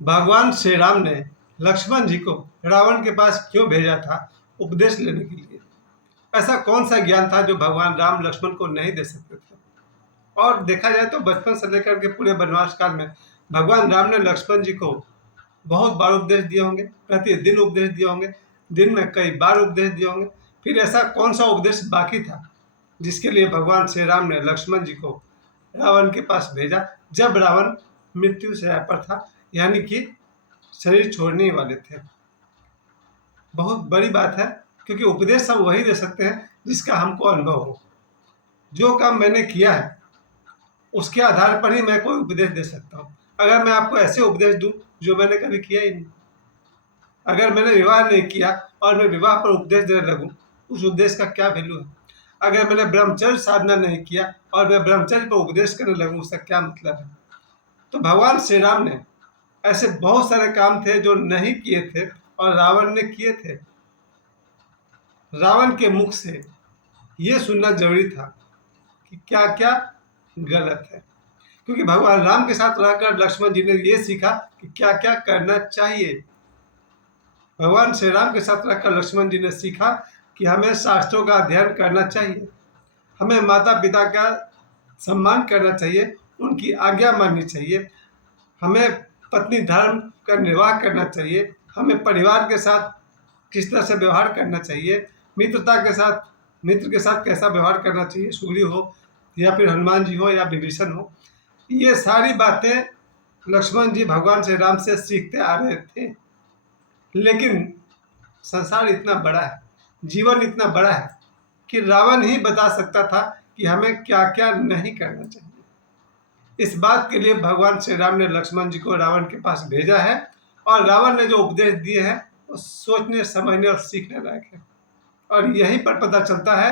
भगवान श्री राम ने लक्ष्मण जी को रावण के पास क्यों भेजा था उपदेश लेने के लिए? ऐसा कौन सा ज्ञान था जो भगवान राम लक्ष्मण को नहीं दे सकते थे? और देखा जाए तो बचपन से लेकर के पूरे वनवास काल में भगवान राम ने लक्ष्मण जी को बहुत बार उपदेश दिए होंगे, प्रतिदिन उपदेश दिए होंगे, दिन में कई बार उपदेश दिए होंगे। फिर ऐसा कौन सा उपदेश बाकी था जिसके लिए भगवान श्री राम ने लक्ष्मण जी को रावण के पास भेजा जब रावण मृत्यु शैया पर था, यानी कि शरीर छोड़ने ही वाले थे? बहुत बड़ी बात है, क्योंकि उपदेश सब वही दे सकते हैं जिसका हमको अनुभव हो। जो काम मैंने किया है उसके आधार पर ही मैं कोई उपदेश दे सकता हूँ। अगर मैं आपको ऐसे उपदेश दूं जो मैंने कभी किया ही नहीं, अगर मैंने विवाह नहीं किया और मैं विवाह पर उपदेश देने लगूं, उस उपदेश का क्या वैल्यू है? अगर मैंने ब्रह्मचर्य साधना नहीं किया और मैं ब्रह्मचर्य पर उपदेश करने लगूं, उसका क्या मतलब है? तो भगवान श्री राम ने ऐसे बहुत सारे काम थे जो नहीं किए थे और रावण ने किए थे। रावण के मुख से ये सुनना जरूरी था कि क्या क्या गलत है, क्योंकि भगवान राम के साथ रहकर लक्ष्मण जी ने ये सीखा कि क्या क्या करना चाहिए। भगवान श्री राम के साथ रहकर लक्ष्मण जी ने सीखा कि हमें शास्त्रों का अध्ययन करना चाहिए, हमें माता पिता का सम्मान करना चाहिए, उनकी आज्ञा माननी चाहिए, हमें पत्नी धर्म का निर्वाह करना चाहिए, हमें परिवार के साथ किस तरह से व्यवहार करना चाहिए, मित्रता के साथ मित्र के साथ कैसा व्यवहार करना चाहिए, सुग्रीव हो या फिर हनुमान जी हो या विभीषण हो। ये सारी बातें लक्ष्मण जी भगवान श्री राम से सीखते आ रहे थे। लेकिन संसार इतना बड़ा है, जीवन इतना बड़ा है कि रावण ही बता सकता था कि हमें क्या क्या नहीं करना चाहिए। इस बात के लिए भगवान श्री राम ने लक्ष्मण जी को रावण के पास भेजा है, और रावण ने जो उपदेश दिए हैं वो सोचने समझने और सीखने लायक है। और यहीं पर पता चलता है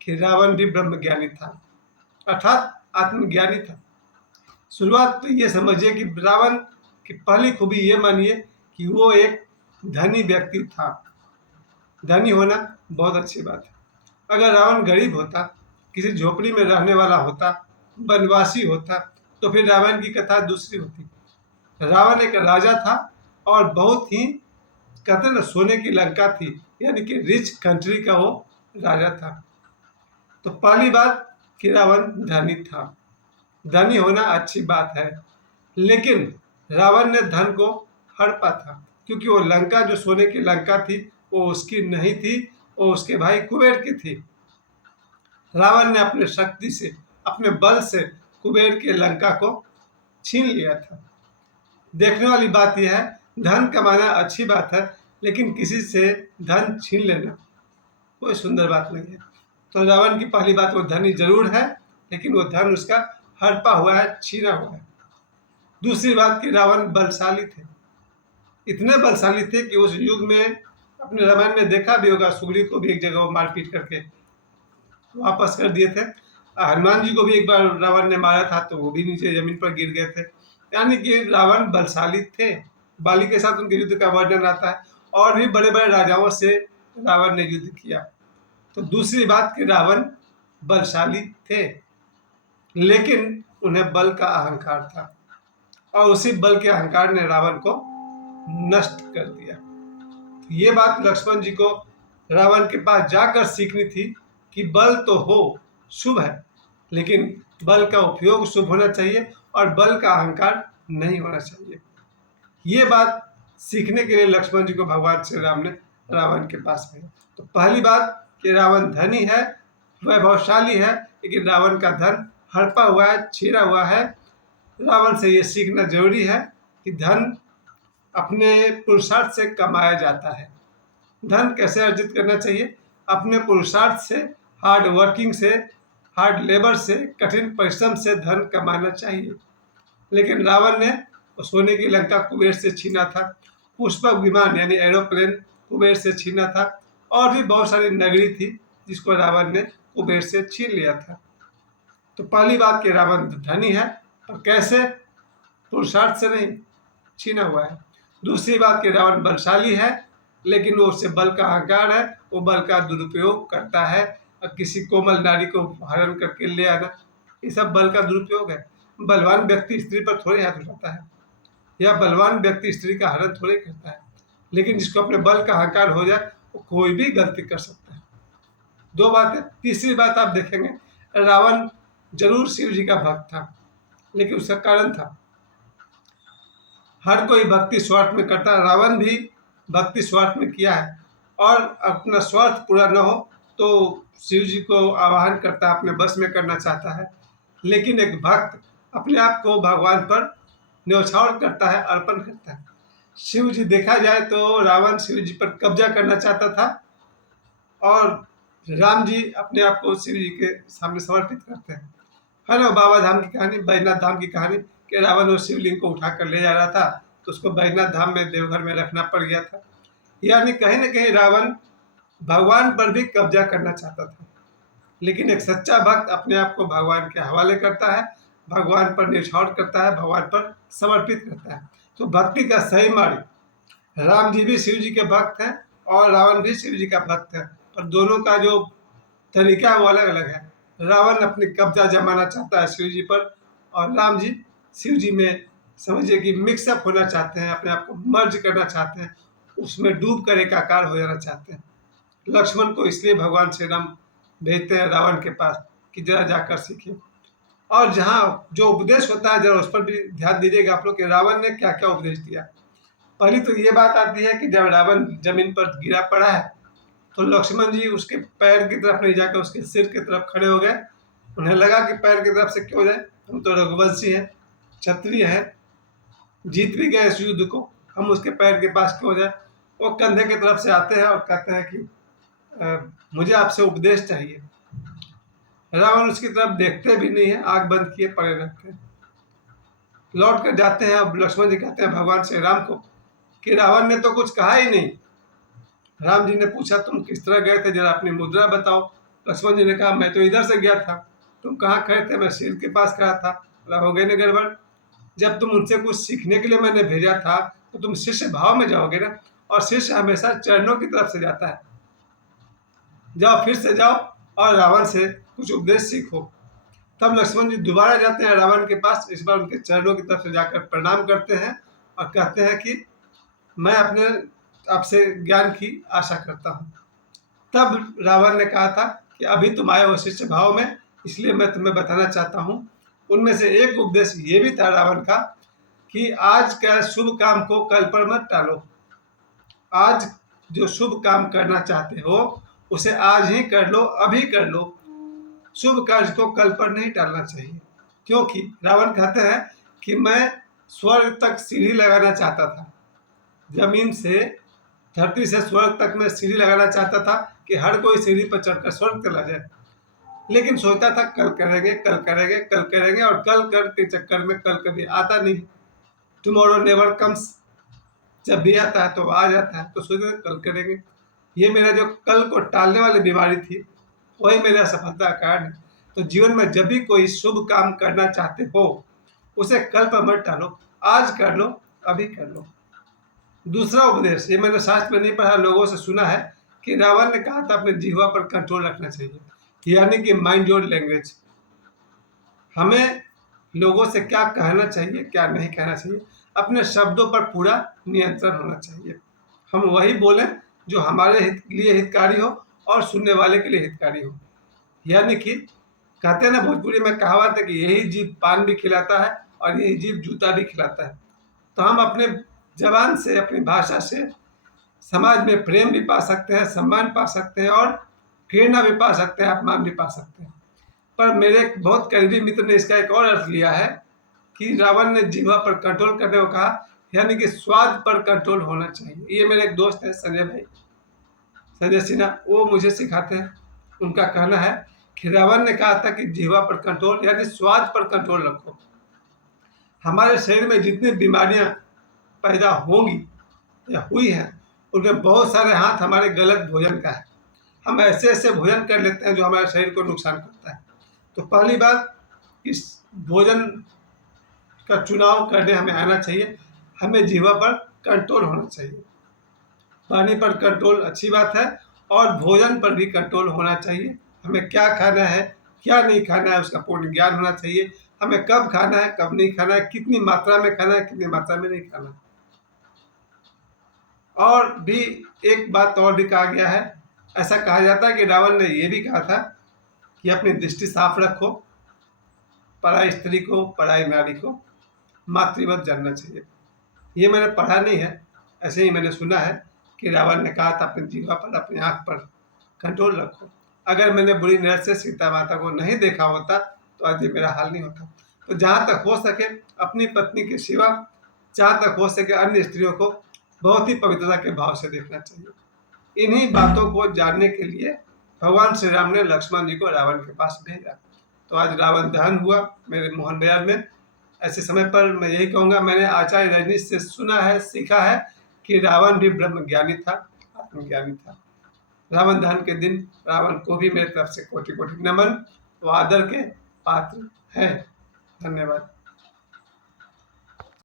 कि रावण भी ब्रह्मज्ञानी था, अर्थात आत्मज्ञानी था। शुरुआत तो ये समझिए कि रावण की पहली खूबी ये मानिए कि वो एक धनी व्यक्ति था। धनी होना बहुत अच्छी बात है। अगर रावण गरीब होता, किसी झोपड़ी में रहने वाला होता, वनवासी होता, तो फिर रावण की कथा दूसरी होती। रावण एक राजा था और बहुत ही, कहते ना, सोने की लंका थी, यानी कि रिच कंट्री का वो राजा था। तो पहली बात कि रावण धनी था। धनी होना अच्छी बात है, लेकिन रावण ने धन को हड़पा था, क्योंकि वो लंका जो सोने की लंका थी वो उसकी नहीं थी, वो उसके भाई कुबेर की थी। रावण ने अपने शक्ति से, अपने बल से कुबेर के लंका को छीन लिया था। देखने वाली बात यह है, धन कमाना अच्छी बात है, लेकिन किसी से धन छीन लेना कोई सुंदर बात नहीं है। तो रावण की पहली बात, वो धनी जरूर है, लेकिन वो धन उसका हड़पा हुआ है, छीना हुआ है। दूसरी बात कि रावण बलशाली थे, इतने बलशाली थे कि उस युग में, अपने रामायण में देखा भी होगा, सुग्रीव को भी एक जगह वो मारपीट करके वापस कर दिए थे। हनुमान जी को भी एक बार रावण ने मारा था, तो वो भी नीचे जमीन पर गिर गए थे। यानी कि रावण बलशाली थे। बाली के साथ उनके युद्ध का वर्णन आता है, और भी बड़े बड़े राजाओं से रावण ने युद्ध किया। तो दूसरी बात कि रावण बलशाली थे, लेकिन उन्हें बल का अहंकार था, और उसी बल के अहंकार ने रावण को नष्ट कर दिया। तो ये बात लक्ष्मण जी को रावण के पास जाकर सीखनी थी कि बल तो हो, शुभ है, लेकिन बल का उपयोग शुभ होना चाहिए और बल का अहंकार नहीं होना चाहिए। ये बात सीखने के लिए लक्ष्मण जी को भगवान श्री राम ने रावण के पास भेजा। तो पहली बात कि रावण धनी है, वैभवशाली है, लेकिन रावण का धन हड़पा हुआ है, छीना हुआ है। रावण से ये सीखना जरूरी है कि धन अपने पुरुषार्थ से कमाया जाता है। धन कैसे अर्जित करना चाहिए? अपने पुरुषार्थ से, हार्ड वर्किंग से, हार्ड लेबर से, कठिन परिश्रम से धन कमाना चाहिए। लेकिन रावण ने सोने की लंका कुबेर से छीना था, पुष्पक विमान यानी एरोप्लेन कुबेर से छीना था, और भी बहुत सारी नगरी थी जिसको रावण ने कुबेर से छीन लिया था। तो पहली बात कि रावण धनी है, और कैसे? पुरुषार्थ से नहीं, छीना हुआ है। दूसरी बात कि रावण बलशाली है, लेकिन वो उससे बल का अहंकार है, वो बल का दुरुपयोग करता है, और किसी कोमल नारी को हरण करके ले आना, ये सब बल का दुरुपयोग है। बलवान व्यक्ति स्त्री पर थोड़े हाथ उठाता है। या बलवान व्यक्ति स्त्री का हरण थोड़े करता है, लेकिन जिसको अपने बल का अहंकार हो जाए वो कोई भी गलती कर सकता है। दो बातें। तीसरी बात आप देखेंगे, रावण जरूर शिव जी का भक्त था, लेकिन उसका कारण था। हर कोई भक्ति स्वार्थ में करता है, रावण भी भक्ति स्वार्थ में किया है, और अपना स्वार्थ पूरा न हो तो शिव जी को आवाहन करता है, अपने बस में करना चाहता है। लेकिन एक भक्त अपने आप को भगवान पर न्यौछावर करता है, अर्पण करता है। शिव जी देखा जाए तो रावण शिव जी पर कब्जा करना चाहता था, और राम जी अपने आप को शिव जी के सामने समर्पित करते हैं। है ना बाबा धाम की कहानी, बैजनाथ धाम की कहानी, कि रावण उस शिवलिंग को उठाकर ले जा रहा था, तो उसको बैजनाथ धाम में देवघर में रखना पड़ गया था। यानी कहीं न कहीं रावण भगवान पर भी कब्जा करना चाहता था, लेकिन एक सच्चा भक्त अपने आप को भगवान के हवाले करता है, भगवान पर न्यौछावर करता है, भगवान पर समर्पित करता है। तो भक्ति का सही मार्ग, राम जी भी शिव जी के भक्त हैं और रावण भी शिव जी का भक्त है, पर दोनों का जो तरीका है वो अलग अलग है। रावण अपनी कब्जा जमाना चाहता है शिव जी पर, और राम जी शिव जी में समझिए कि मिक्सअप होना चाहते हैं, अपने आप को मर्ज करना चाहते हैं, उसमें डूब कर एकाकार हो जाना चाहते हैं। लक्ष्मण को इसलिए भगवान श्री राम भेजते हैं रावण के पास कि जरा जाकर सीखिए। और जहाँ जो उपदेश होता है, जरा उस पर भी ध्यान दीजिएगा आप लोग कि रावण ने क्या क्या उपदेश दिया। पहली तो ये बात आती है कि जब रावण जमीन पर गिरा पड़ा है, तो लक्ष्मण जी उसके पैर की तरफ नहीं जाकर उसके सिर की तरफ खड़े हो गए। उन्हें लगा कि पैर की तरफ से क्यों जाए, हम तो रघुवंशी हैं, क्षत्रिय हैं, जीत भी गए इस युद्ध को, हम उसके पैर के पास क्यों जाए। वो कंधे की तरफ से आते हैं और कहते हैं कि मुझे आपसे उपदेश चाहिए। रावण उसकी तरफ देखते भी नहीं है, आंख बंद किए पड़े रहते हैं। लौट कर जाते हैं, अब लक्ष्मण जी कहते हैं भगवान श्री राम को कि रावण ने तो कुछ कहा ही नहीं। राम जी ने पूछा तुम किस तरह गए थे, जरा अपनी मुद्रा बताओ। लक्ष्मण जी ने कहा मैं तो इधर से गया था, तुम कहाँ खड़े थे, मैं सिर के पास खड़ा था। बोला हो गई ना गड़बड़, जब तुम उनसे कुछ सीखने के लिए मैंने भेजा था तो तुम शिष्य भाव में जाओगे ना, और शिष्य हमेशा चरणों की तरफ से जाता है। जाओ, फिर से जाओ और रावण से कुछ उपदेश सीखो। तब लक्ष्मण जी दोबारा जाते हैं रावण के पास, इस बार उनके चरणों की तरफ से जाकर प्रणाम करते हैं और कहते हैं कि मैं अपने आपसे ज्ञान की आशा करता हूँ। तब रावण ने कहा था कि अभी तुम आए हो शिष्य भाव में, इसलिए मैं तुम्हें बताना चाहता हूँ। उनमें से एक उपदेश ये भी था रावण का कि आज का शुभ काम को कल पर मत टालो। आज जो शुभ काम करना चाहते हो उसे आज ही कर लो, अभी कर लो। शुभ कार्य को कल पर नहीं टालना चाहिए, क्योंकि रावण कहते हैं कि मैं स्वर्ग तक सीढ़ी लगाना चाहता था, जमीन से धरती से स्वर्ग तक मैं सीढ़ी लगाना चाहता था कि हर कोई सीढ़ी पर चढ़कर स्वर्ग चला जाए। लेकिन सोचता था कल करेंगे, कल करेंगे, कल करेंगे, और कल कर के चक्कर में कल कभी आता नहीं। टुमारो नेवर कम्स, जब भी आता है तो आ जाता है, तो सोचते कल करेंगे। ये मेरा जो कल को टालने वाली बीमारी थी वही मेरा असफलता का कारण है। तो जीवन में जब भी कोई शुभ काम करना चाहते हो उसे कल पर मत टालो, आज कर लो, अभी कर लो। दूसरा उपदेश, ये मैंने शास्त्र में नहीं पढ़ा, लोगों से सुना है कि रावण ने कहा था अपने जिह्वा पर कंट्रोल रखना चाहिए, यानी कि माइंड योर लैंग्वेज। हमें लोगों से क्या कहना चाहिए, क्या नहीं कहना चाहिए, अपने शब्दों पर पूरा नियंत्रण होना चाहिए। हम वही बोलें जो हमारे लिए हितकारी हो और सुनने वाले के लिए हितकारी हो। यानी कि कहते हैं ना भोजपुरी में कहावत है कि यही जीभ पान भी खिलाता है और यही जीभ जूता भी खिलाता है। तो हम अपने जबान से, अपनी भाषा से समाज में प्रेम भी पा सकते हैं, सम्मान पा सकते हैं, और प्रेरणा भी पा सकते हैं, अपमान भी पा सकते हैं। पर मेरे एक बहुत करीबी मित्र ने इसका एक और अर्थ लिया है कि रावण ने जिह्वा पर कंट्रोल करने को कहा, यानी कि स्वाद पर कंट्रोल होना चाहिए। ये मेरे एक दोस्त है संजय भाई, संजय सिन्हा, वो मुझे सिखाते हैं। उनका कहना है कि रावण ने कहा था कि जिह्वा पर कंट्रोल यानी स्वाद पर कंट्रोल रखो। हमारे शरीर में जितनी बीमारियां पैदा होंगी या हुई हैं, उनमें बहुत सारे हाथ हमारे गलत भोजन का है। हम ऐसे ऐसे भोजन कर लेते हैं जो हमारे शरीर को नुकसान करता है। तो पहली बात, इस भोजन का चुनाव करने हमें आना चाहिए, हमें जिह्वा पर कंट्रोल होना चाहिए। पानी पर कंट्रोल अच्छी बात है, और भोजन पर भी कंट्रोल होना चाहिए। हमें क्या खाना है, क्या नहीं खाना है, उसका पूर्ण ज्ञान होना चाहिए। हमें कब खाना है, कब नहीं खाना है, कितनी मात्रा में खाना है, कितनी मात्रा में नहीं खाना। और भी एक बात और भी कहा गया है, ऐसा कहा जाता है कि रावण ने ये भी कहा था कि अपनी दृष्टि साफ रखो, पराई स्त्री को, पराई नारी को मातृवत जानना चाहिए। ये मैंने पढ़ा नहीं है, ऐसे ही मैंने सुना है कि रावण ने कहा था अपनी जीवा पर, अपनी आंख पर कंट्रोल रखो। अगर मैंने बुरी नजर से सीता माता को नहीं देखा होता तो आज ये मेरा हाल नहीं होता। तो जहाँ तक हो सके अपनी पत्नी के सिवा, जहाँ तक हो सके अन्य स्त्रियों को बहुत ही पवित्रता के भाव से देखना चाहिए। इन्हीं बातों को जानने के लिए भगवान श्री राम ने लक्ष्मण जी को रावण के पास भेजा। तो आज रावण दहन हुआ मेरे मोहन बाजार में। ऐसे समय पर मैं यही कहूँगा, मैंने आचार्य रजनीश से सुना है, सीखा है कि रावण भी ब्रह्म ज्ञानी था, आत्मज्ञानी था। रावण दहन के दिन रावण को भी मेरी तरफ से कोटि कोटि नमन, वो आदर के पात्र है। धन्यवाद।